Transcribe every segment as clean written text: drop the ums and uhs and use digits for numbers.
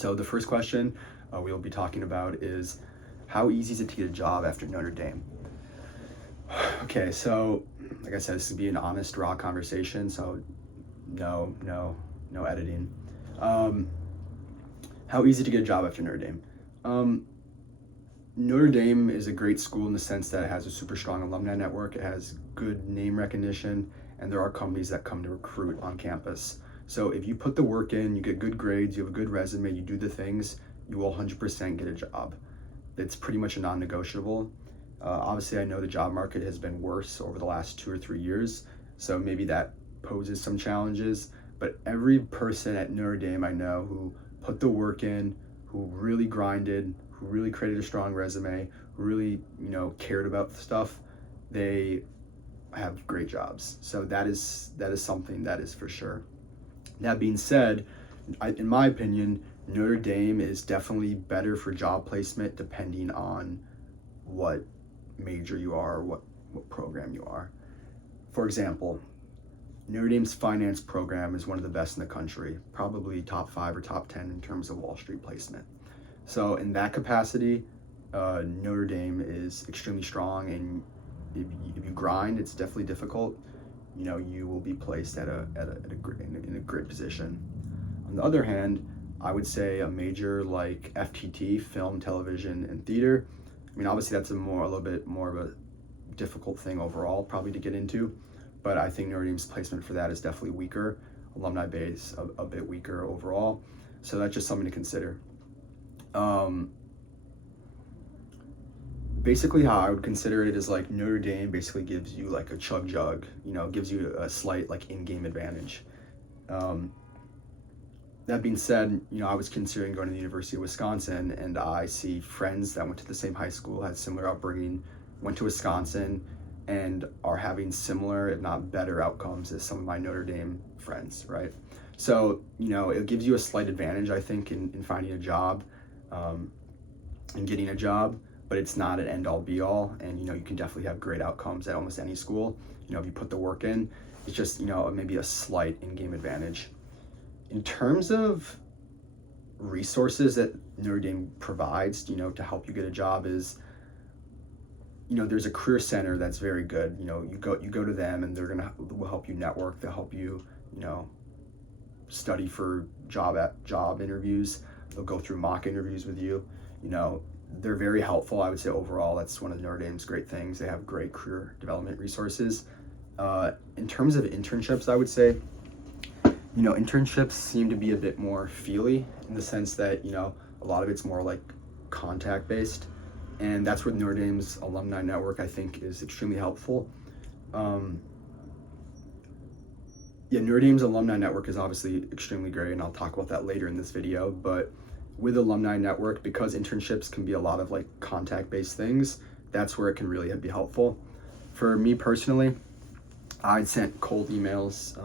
So the first question we'll be talking about is, how easy is it to get a job after Notre Dame? Okay, so like I said, this is be an honest, raw conversation, so no editing. How easy to get a job after Notre Dame? Notre Dame is a great school in the sense that it has a super strong alumni network, it has good name recognition, and there are companies that come to recruit on campus. So if you put the work in, you get good grades, you have a good resume, you do the things, you will 100% get a job. It's pretty much a non-negotiable. Obviously, I know the job market has been worse over the last 2 or 3 years, so maybe that poses some challenges, but every person at Notre Dame I know who put the work in, who really grinded, who really created a strong resume, who really, cared about stuff, they have great jobs. So that is something that is for sure. That being said, in my opinion, Notre Dame is definitely better for job placement depending on what major you are, what program you are. For example, Notre Dame's finance program is one of the best in the country, probably top 5 or top 10 in terms of Wall Street placement. So in that capacity, Notre Dame is extremely strong, and if you grind, it's definitely difficult. You will be placed in a great position. On the other hand, I would say a major like FTT, film, television, and theater. I mean, obviously that's a little bit more of a difficult thing overall, probably to get into. But I think Notre Dame's placement for that is definitely weaker. Alumni base a bit weaker overall. So that's just something to consider. Basically how I would consider it is like Notre Dame basically gives you like a chug jug, gives you a slight like in-game advantage. That being said, I was considering going to the University of Wisconsin, and I see friends that went to the same high school, had similar upbringing, went to Wisconsin, and are having similar, if not better, outcomes as some of my Notre Dame friends, right? So, it gives you a slight advantage, I think, in finding a job and getting a job, but it's not an end-all, be-all, and, you can definitely have great outcomes at almost any school, if you put the work in. It's just, maybe a slight in-game advantage. In terms of resources that Notre Dame provides, to help you get a job is, there's a career center that's very good. You go to them, and will help you network. They'll help you, study for job interviews. They'll go through mock interviews with you. They're very helpful. I would say overall, that's one of Notre Dame's great things. They have great career development resources. In terms of internships, I would say, internships seem to be a bit more feely in the sense that, a lot of it's more like contact based. And that's where Notre Dame's Alumni Network, I think, is extremely helpful. Notre Dame's Alumni Network is obviously extremely great, and I'll talk about that later in this video. But with Alumni Network, because internships can be a lot of like contact-based things, that's where it can really be helpful. For me personally, I sent cold emails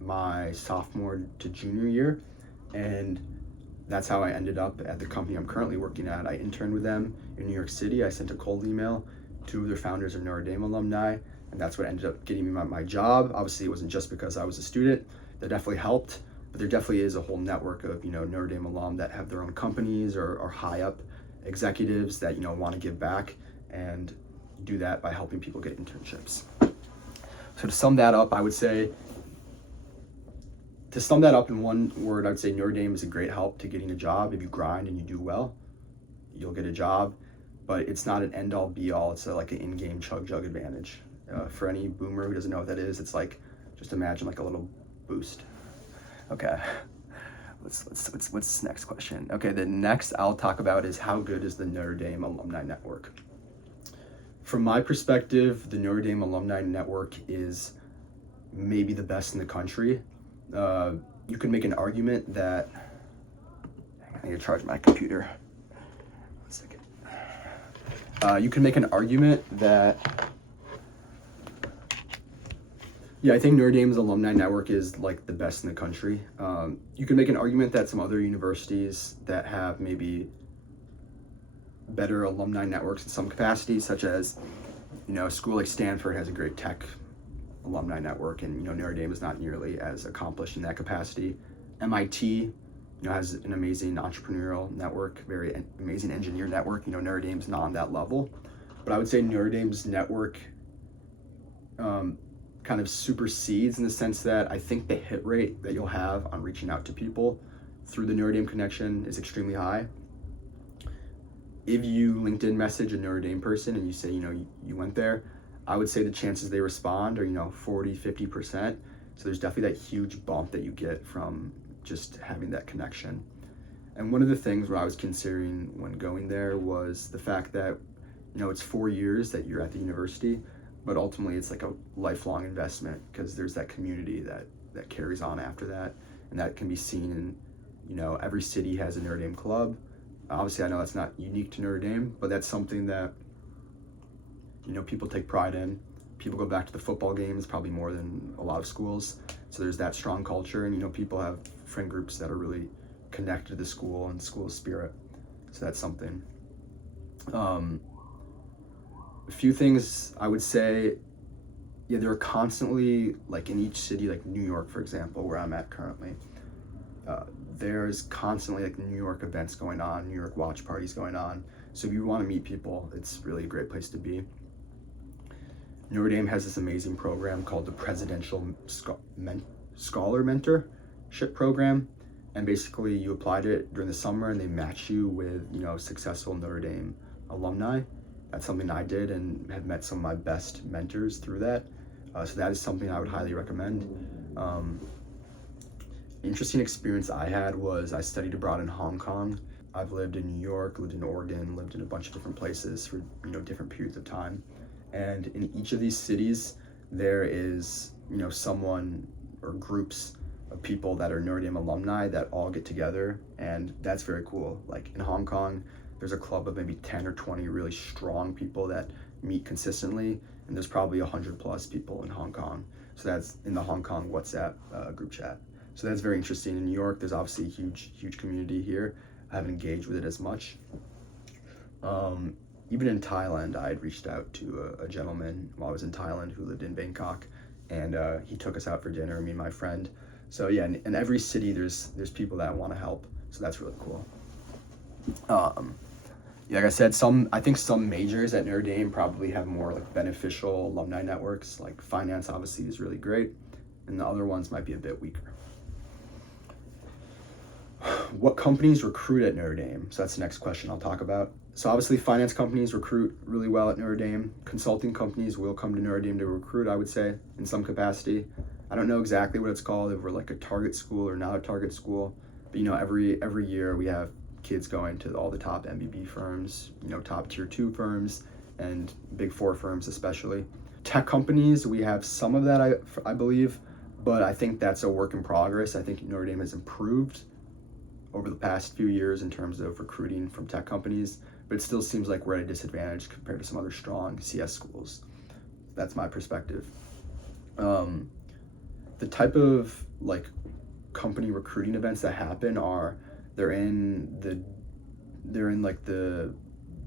my sophomore to junior year, and that's how I ended up at the company I'm currently working at. I interned with them in New York City. I sent a cold email. 2 of their founders are Notre Dame alumni, and that's what ended up getting me my job. Obviously, it wasn't just because I was a student. That definitely helped, but there definitely is a whole network of, Notre Dame alum that have their own companies or high up executives that, want to give back and do that by helping people get internships. So to sum that up, in one word, I would say Notre Dame is a great help to getting a job. If you grind and you do well, you'll get a job, but it's not an end-all, be-all. It's like an in-game chug-jug advantage. For any boomer who doesn't know what that is, it's like, just imagine like a little boost. Okay, what's this next question? Okay, the next I'll talk about is how good is the Notre Dame Alumni Network? From my perspective, the Notre Dame Alumni Network is maybe the best in the country. You can make an argument that, I need to charge my computer. 1 second. You can make an argument that, I think Notre Dame's Alumni Network is like the best in the country. You can make an argument that some other universities that have maybe better alumni networks in some capacity, such as, a school like Stanford has a great tech alumni network, and Notre Dame is not nearly as accomplished in that capacity. MIT has an amazing entrepreneurial network, very amazing engineer network. Notre Dame's not on that level, but I would say Notre Dame's network kind of supersedes in the sense that I think the hit rate that you'll have on reaching out to people through the Notre Dame connection is extremely high. If you LinkedIn message a Notre Dame person and you say, you went there, I would say the chances they respond are, 40, 50%. So there's definitely that huge bump that you get from just having that connection. And one of the things where I was considering when going there was the fact that, it's 4 years that you're at the university, but ultimately it's like a lifelong investment because there's that community that carries on after that. And that can be seen in, every city has a Notre Dame club. Obviously, I know that's not unique to Notre Dame, but that's something that, people take pride in. People go back to the football games probably more than a lot of schools. So there's that strong culture, and, people have friend groups that are really connected to the school and school spirit. So that's something. A few things I would say, there are constantly, like in each city, like New York, for example, where I'm at currently, there's constantly like New York events going on, New York watch parties going on. So if you want to meet people, it's really a great place to be. Notre Dame has this amazing program called the Presidential Scholar Mentorship Program. And basically you apply to it during the summer and they match you with, successful Notre Dame alumni. That's something I did and have met some of my best mentors through that. So that is something I would highly recommend. Interesting experience I had was I studied abroad in Hong Kong. I've lived in New York, lived in Oregon, lived in a bunch of different places for different periods of time. And in each of these cities, there is someone or groups of people that are Notre Dame alumni that all get together, and that's very cool. Like in Hong Kong, there's a club of maybe 10 or 20 really strong people that meet consistently, and there's probably 100 plus people in Hong Kong. So that's in the Hong Kong WhatsApp group chat. So that's very interesting. In New York, there's obviously a huge community here. I haven't engaged with it as much. Even in Thailand, I had reached out to a gentleman while I was in Thailand who lived in Bangkok, and he took us out for dinner, me and my friend. So yeah, in every city, there's people that want to help. So that's really cool. Like I said, I think some majors at Notre Dame probably have more like beneficial alumni networks. Like finance obviously is really great, and the other ones might be a bit weaker. What companies recruit at Notre Dame? So that's the next question I'll talk about. So obviously finance companies recruit really well at Notre Dame. Consulting companies will come to Notre Dame to recruit, I would say, in some capacity. I don't know exactly what it's called, if we're like a target school or not a target school, but every year we have kids going to all the top MBB firms, top tier 2 firms and big 4 firms especially. Tech companies, we have some of that, I believe, but I think that's a work in progress. I think Notre Dame has improved over the past few years in terms of recruiting from tech companies, but it still seems like we're at a disadvantage compared to some other strong CS schools. That's my perspective. The type of like company recruiting events that happen are they're in like the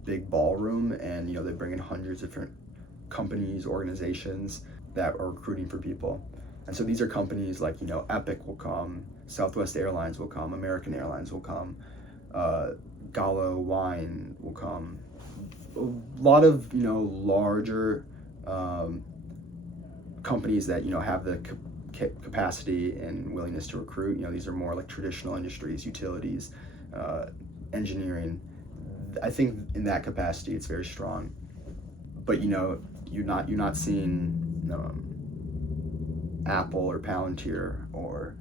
big ballroom, and they bring in hundreds of different companies, organizations that are recruiting for people. And so these are companies like, Epic will come, Southwest Airlines will come, American Airlines will come, Gallo Wine will come. A lot of, larger companies that, have the capacity and willingness to recruit. These are more like traditional industries, utilities, engineering. I think in that capacity, it's very strong. But, you're not seeing Apple or Palantir or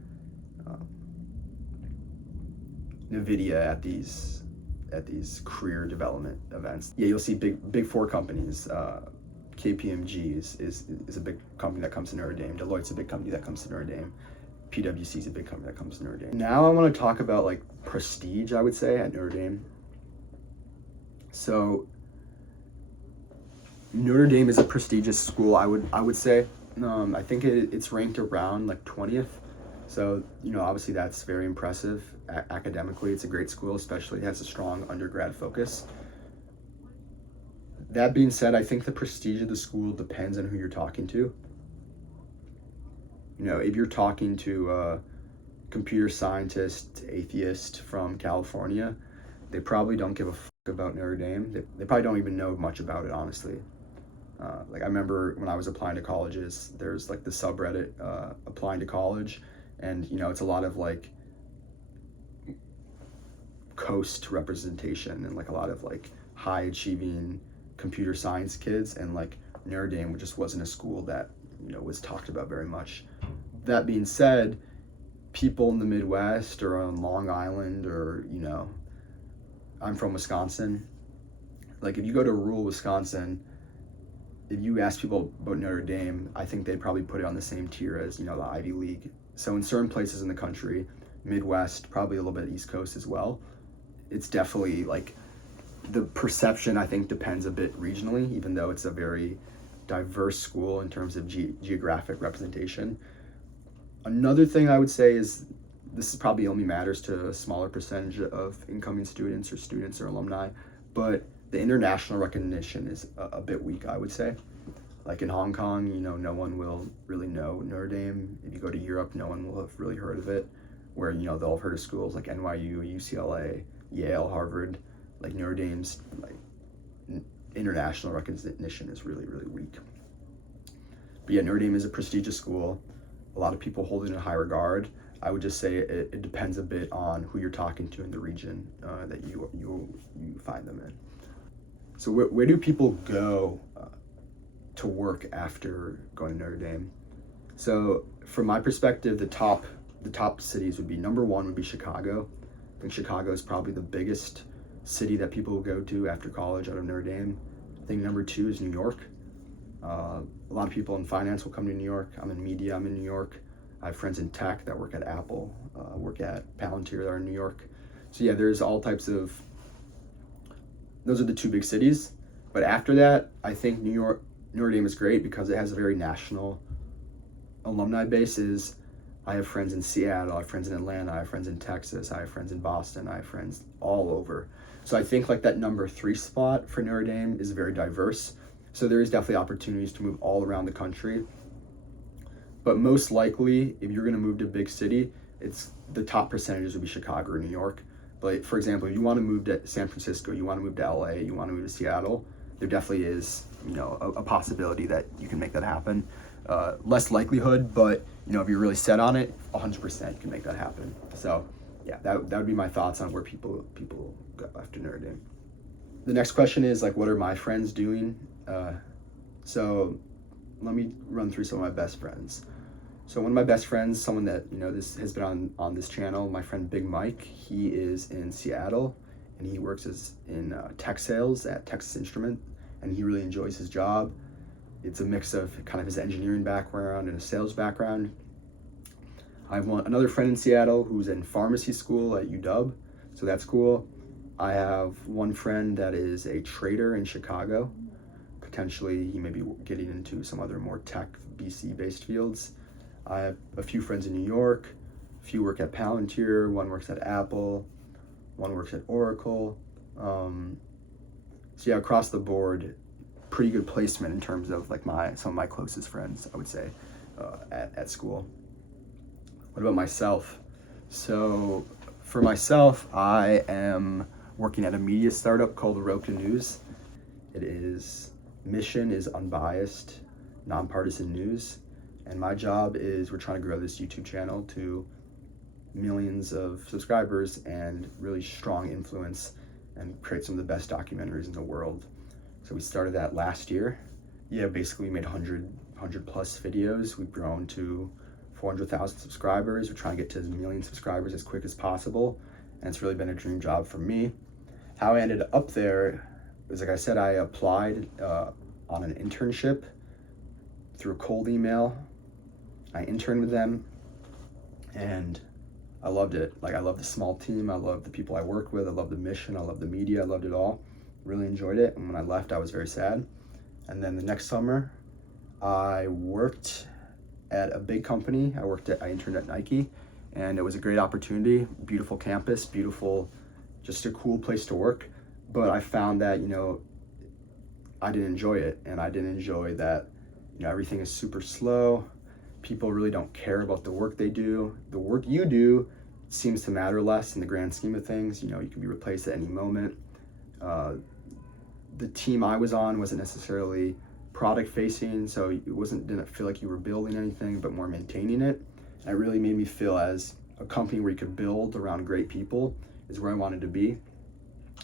NVIDIA at these career development events. Yeah, you'll see big 4 companies. KPMG is a big company that comes to Notre Dame. Deloitte's a big company that comes to Notre Dame. PwC is a big company that comes to Notre Dame. Now I want to talk about like prestige, I would say, at Notre Dame. So Notre Dame is a prestigious school, I would say. I think it's ranked around like 20th. So, obviously that's very impressive. Academically, it's a great school, especially it has a strong undergrad focus. That being said, I think the prestige of the school depends on who you're talking to. If you're talking to computer scientist, atheist from California, they probably don't give a fuck about Notre Dame. They probably don't even know much about it, honestly. Like I remember when I was applying to colleges, there's like the subreddit applying to college, and it's a lot of like coast representation and like a lot of like high achieving computer science kids, and like Notre Dame just wasn't a school that was talked about very much. That being said, people in the Midwest or on Long Island, or I'm from Wisconsin. Like if you go to rural Wisconsin, if you ask people about Notre Dame, I think they'd probably put it on the same tier as the Ivy League. So in certain places in the country, Midwest, probably a little bit East Coast as well, it's definitely like the perception, I think, depends a bit regionally, even though it's a very diverse school in terms of geographic representation. Another thing I would say is this is probably only matters to a smaller percentage of incoming students or alumni, but the international recognition is a bit weak, I would say. Like in Hong Kong, no one will really know Notre Dame. If you go to Europe, no one will have really heard of it. Where, they'll have heard of schools like NYU, UCLA, Yale, Harvard. Like Notre Dame's like international recognition is really, really weak. But yeah, Notre Dame is a prestigious school. A lot of people hold it in high regard. I would just say it depends a bit on who you're talking to in the region that you find them in. So where do people go to work after going to Notre Dame? So from my perspective, the top cities would be, number one would be Chicago. I think Chicago is probably the biggest city that people will go to after college out of Notre Dame. I think number two is New York. A lot of people in finance will come to New York. I'm in media, I'm in New York. I have friends in tech that work at Apple, work at Palantir that are in New York. So yeah, there's all types of, those are the two big cities. But after that, I think Notre Dame is great because it has a very national alumni base. I have friends in Seattle, I have friends in Atlanta, I have friends in Texas, I have friends in Boston, I have friends all over. So I think like that number 3 spot for Notre Dame is very diverse. So there is definitely opportunities to move all around the country. But most likely, if you're going to move to a big city, it's the top percentages would be Chicago or New York. But for example, if you want to move to San Francisco, you want to move to LA, you want to move to Seattle, there definitely is, a possibility that you can make that happen. Less likelihood, but if you're really set on it, 100% you can make that happen. So yeah, that would be my thoughts on where people go after Notre Dame. The next question is like, what are my friends doing? So let me run through some of my best friends. So one of my best friends, someone that this has been on this channel, my friend Big Mike. He is in Seattle, and he works in tech sales at Texas Instrument, and he really enjoys his job. It's a mix of kind of his engineering background and a sales background. I have another friend in Seattle who's in pharmacy school at UW, so that's cool. I have one friend that is a trader in Chicago. Potentially, he may be getting into some other more tech BC-based fields. I have a few friends in New York. A few work at Palantir. One works at Apple. One works at Oracle. So yeah, across the board, pretty good placement in terms of like some of my closest friends, I would say, at school. What about myself? So for myself, I am working at a media startup called Roku News. Mission is unbiased, nonpartisan news. And my job is we're trying to grow this YouTube channel to millions of subscribers and really strong influence and create some of the best documentaries in the world. So we started that last year. Yeah, basically we made 100 plus videos. We've grown to 400,000 subscribers. We're trying to get to as million subscribers as quick as possible. And it's really been a dream job for me. How I ended up there was, like I said, I applied on an internship through a cold email. I interned with them and I loved it. Like I love the small team. I love the people I work with. I love the mission. I love the media. I loved it all. Really enjoyed it. And when I left, I was very sad. And then the next summer, I worked at a big company. I interned at Nike, and it was a great opportunity. Beautiful campus, just a cool place to work. But I found that, I didn't enjoy it. And I didn't enjoy that, everything is super slow. people really don't care about the work they do. The work you do seems to matter less in the grand scheme of things. You know, you can be replaced at any moment. The team I was on wasn't necessarily product facing, so didn't feel like you were building anything, but more maintaining it. And it really made me feel as a company where you could build around great people is where I wanted to be.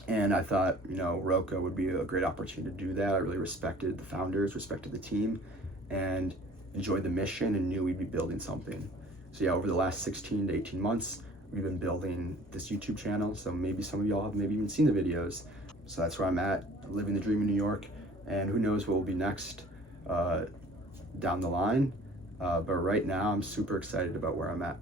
And I thought, you know, Roca would be a great opportunity to do that. I really respected the founders, respected the team, and enjoyed the mission and knew we'd be building something. So yeah, over the last 16 to 18 months, we've been building this YouTube channel. So maybe some of y'all have maybe even seen the videos. So that's where I'm at, living the dream in New York. And who knows what will be next down the line. But right now, I'm super excited about where I'm at.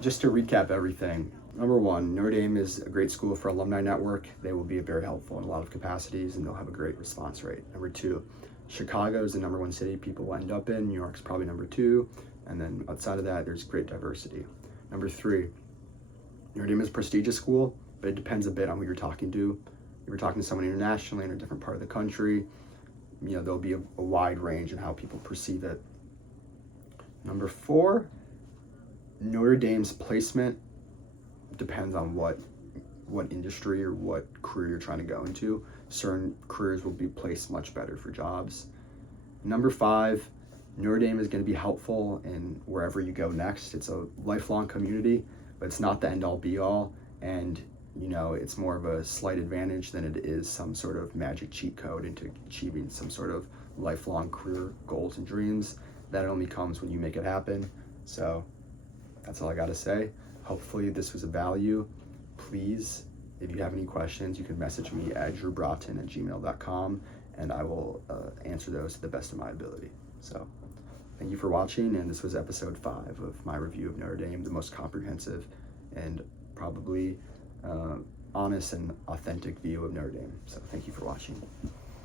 Just to recap everything. Number one, Notre Dame is a great school for Alumni Network. They will be very helpful in a lot of capacities, and they'll have a great response rate. Number two, Chicago is the number one city people will end up in. New York's probably number two. And then outside of that, there's great diversity. Number three, Notre Dame is a prestigious school, but it depends a bit on who you're talking to. If you're talking to someone internationally in a different part of the country, you know, there'll be a wide range in how people perceive it. Number four, Notre Dame's placement depends on what industry or what career you're trying to go into. Certain careers will be placed much better for jobs. Number five, Notre Dame is going to be helpful in wherever you go next. It's a lifelong community, but it's not the end-all be-all, and you know, it's more of a slight advantage than it is some sort of magic cheat code into achieving some sort of lifelong career goals and dreams. That only comes when you make it happen. So that's all I got to say. Hopefully this was of value. Please, if you have any questions, you can message me at drewbroughton@gmail.com, and I will answer those to the best of my ability. So thank you for watching, and this was episode 5 of my review of Notre Dame, the most comprehensive and probably honest and authentic view of Notre Dame. So thank you for watching.